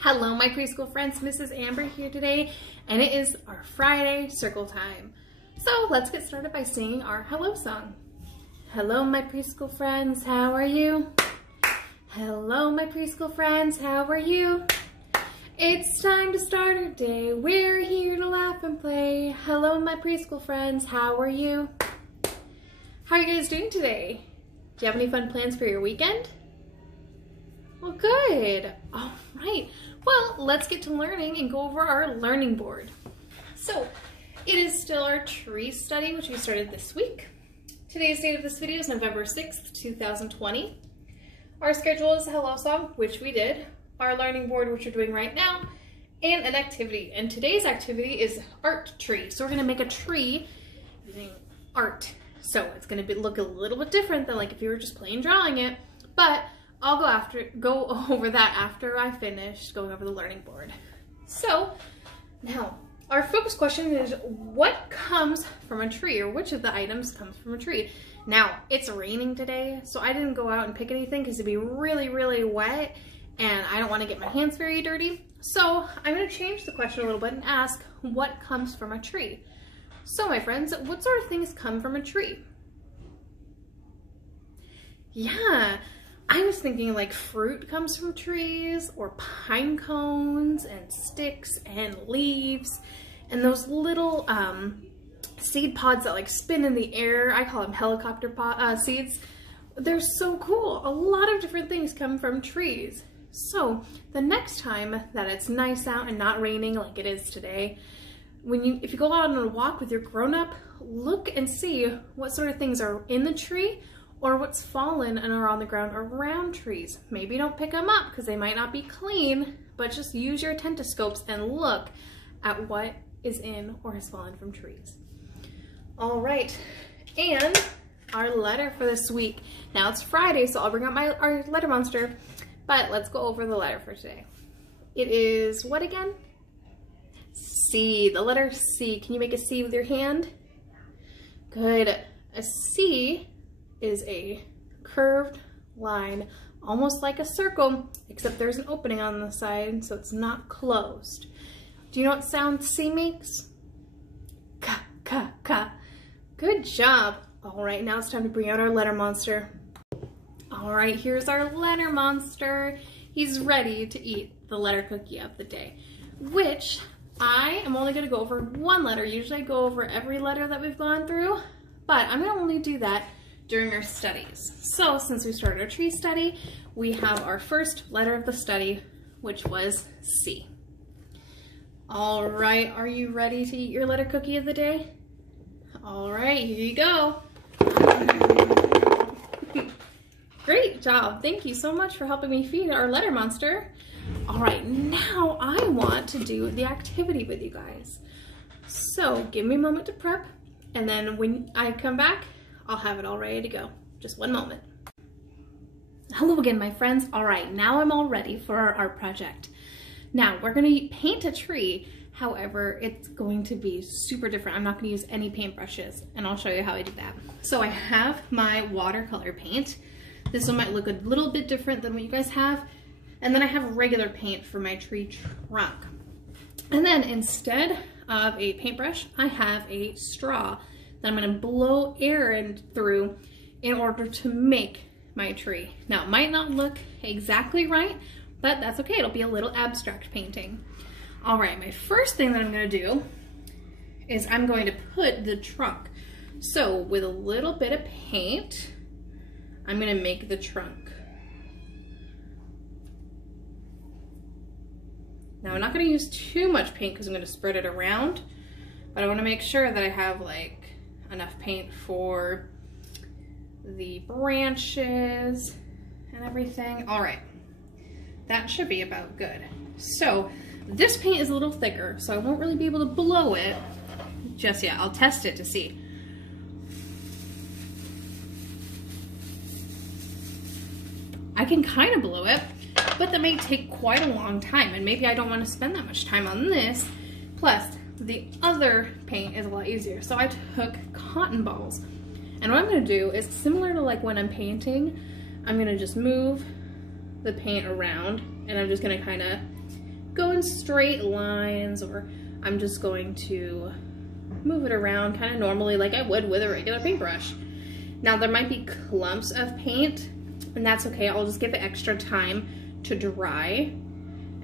Hello my preschool friends, Mrs. Amber here today, and it is our Friday circle time. So let's get started by singing our hello song. Hello my preschool friends, how are you? Hello my preschool friends, how are you? It's time to start our day, we're here to laugh and play. Hello my preschool friends, how are you? How are you guys doing today? Do you have any fun plans for your weekend? Well, good. All right. Well, let's get to learning and go over our learning board. So, it is still our tree study, which we started this week. Today's date of this video is November 6th, 2020. Our schedule is a hello song, which we did, our learning board, which we're doing right now, and an activity. And today's activity is art tree. So we're going to make a tree using art. So it's going to look a little bit different than like if you were just plain drawing it, but I'll go over that after I finish going over the learning board. So now our focus question is, what comes from a tree, or which of the items comes from a tree? Now it's raining today, so I didn't go out and pick anything because it'd be really, really wet and I don't want to get my hands very dirty. So I'm going to change the question a little bit and ask, what comes from a tree? So my friends, what sort of things come from a tree? Yeah, I was thinking like fruit comes from trees, or pine cones and sticks and leaves and those little seed pods that like spin in the air. I call them helicopter seeds. They're so cool. A lot of different things come from trees. So the next time that it's nice out and not raining like it is today, if you go out on a walk with your grown-up, look and see what sort of things are in the tree or what's fallen and are on the ground around trees. Maybe don't pick them up because they might not be clean, but just use your attentoscopes and look at what is in or has fallen from trees. All right, and our letter for this week. Now it's Friday, so I'll bring out our letter monster, but let's go over the letter for today. It is what again? C, the letter C. Can you make a C with your hand? Good. A C is a curved line, almost like a circle, except there's an opening on the side, so it's not closed. Do you know what sound C makes? Ka, ka, ka. Good job. All right, now it's time to bring out our letter monster. All right, here's our letter monster. He's ready to eat the letter cookie of the day, which I am only going to go over one letter. Usually I go over every letter that we've gone through, but I'm going to only do that during our studies. So since we started our tree study, we have our first letter of the study, which was C. All right, are you ready to eat your letter cookie of the day? All right, here you go. Great job. Thank you so much for helping me feed our letter monster. All right, now I want to do the activity with you guys. So give me a moment to prep, and then when I come back, I'll have it all ready to go. Just one moment. Hello again, my friends. All right, now I'm all ready for our art project. Now we're gonna paint a tree. However, it's going to be super different. I'm not gonna use any paintbrushes, and I'll show you how I do that. So I have my watercolor paint. This one might look a little bit different than what you guys have. And then I have regular paint for my tree trunk. And then instead of a paintbrush, I have a straw that I'm gonna blow air in through in order to make my tree. Now, it might not look exactly right, but that's okay. It'll be a little abstract painting. All right, my first thing that I'm gonna do is I'm going to put the trunk. So with a little bit of paint, I'm gonna make the trunk. Now I'm not gonna use too much paint because I'm gonna spread it around, but I wanna make sure that I have like enough paint for the branches and everything. All right, that should be about good. So this paint is a little thicker, so I won't really be able to blow it just yet. I'll test it to see. I can kind of blow it, but that may take quite a long time, and maybe I don't want to spend that much time on this. Plus, the other paint is a lot easier. So I took cotton balls, and what I'm going to do is similar to like when I'm painting, I'm going to just move the paint around, and I'm just going to kind of go in straight lines, or I'm just going to move it around kind of normally like I would with a regular paintbrush. Now there might be clumps of paint, and that's okay. I'll just give it extra time to dry,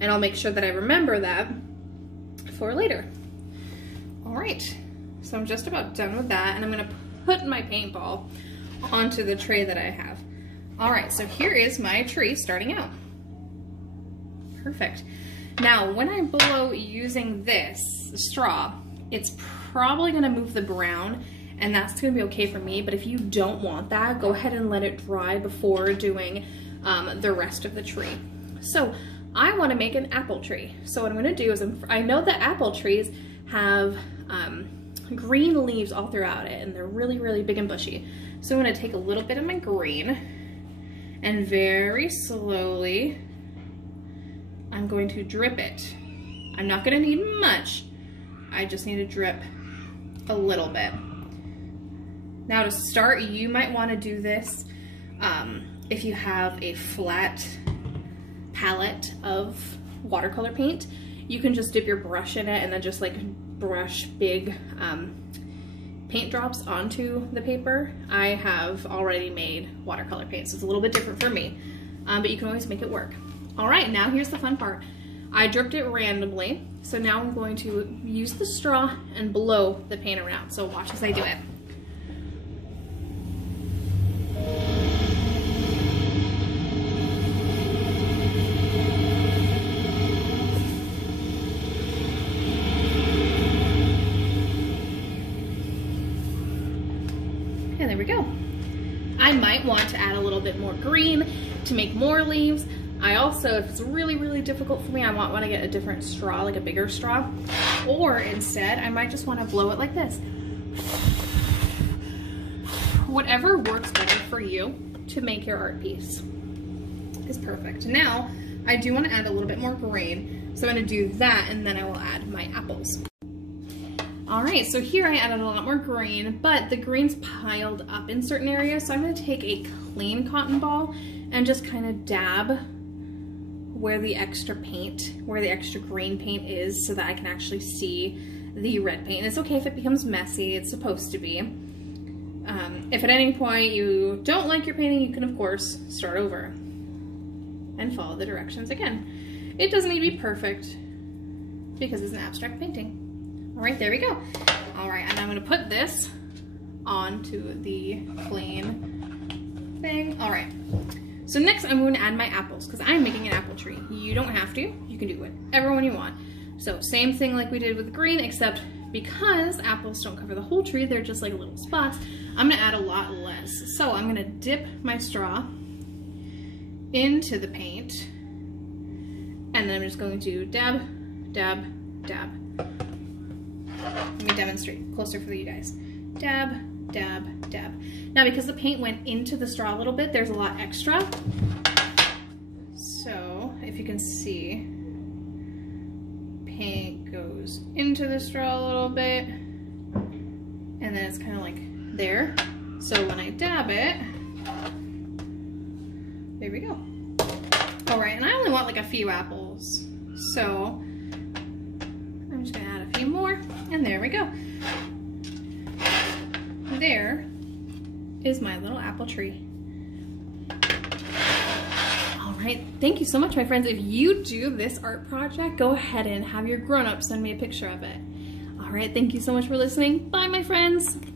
and I'll make sure that I remember that for later. All right, so I'm just about done with that, and I'm gonna put my paintball onto the tray that I have. All right, so here is my tree starting out. Perfect. Now, when I blow using this straw, it's probably gonna move the brown, and that's gonna be okay for me, but if you don't want that, go ahead and let it dry before doing the rest of the tree. So I wanna make an apple tree. So what I'm gonna do is, I know that apple trees have green leaves all throughout it, and they're really, really big and bushy. So I'm gonna take a little bit of my green, and very slowly, I'm going to drip it. I'm not gonna need much. I just need to drip a little bit. Now to start, you might wanna do this if you have a flat palette of watercolor paint. You can just dip your brush in it and then just like brush big paint drops onto the paper. I have already made watercolor paint, so it's a little bit different for me, but you can always make it work. All right, now here's the fun part. I dripped it randomly, so now I'm going to use the straw and blow the paint around. So watch as I do it. And there we go. I might want to add a little bit more green to make more leaves. I also, if it's really, really difficult for me, I might want to get a different straw, like a bigger straw. Or instead, I might just want to blow it like this. Whatever works better for you to make your art piece is perfect. Now, I do want to add a little bit more green, so I'm going to do that, and then I will add my apples. All right, so here I added a lot more green, but the green's piled up in certain areas, so I'm going to take a clean cotton ball and just kind of dab where the extra green paint is, so that I can actually see the red paint. It's okay if it becomes messy, it's supposed to be. If at any point you don't like your painting, you can of course start over and follow the directions again. It doesn't need to be perfect because it's an abstract painting. All right, there we go. All right, and I'm gonna put this onto the plain thing. All right, so next I'm going to add my apples, because I'm making an apple tree. You don't have to, you can do whatever one you want. So same thing like we did with the green, except because apples don't cover the whole tree, they're just like little spots, I'm gonna add a lot less. So I'm gonna dip my straw into the paint, and then I'm just going to dab, dab, dab. Let me demonstrate closer for you guys. Dab, dab, dab. Now because the paint went into the straw a little bit, there's a lot extra. So if you can see, paint goes into the straw a little bit, and then it's kind of like there. So when I dab it, there we go. All right, and I only want like a few apples. So I'm just gonna add a few more, and there we go. There is my little apple tree. All right, thank you so much, my friends. If you do this art project, go ahead and have your grown-ups send me a picture of it. All right, thank you so much for listening. Bye, my friends.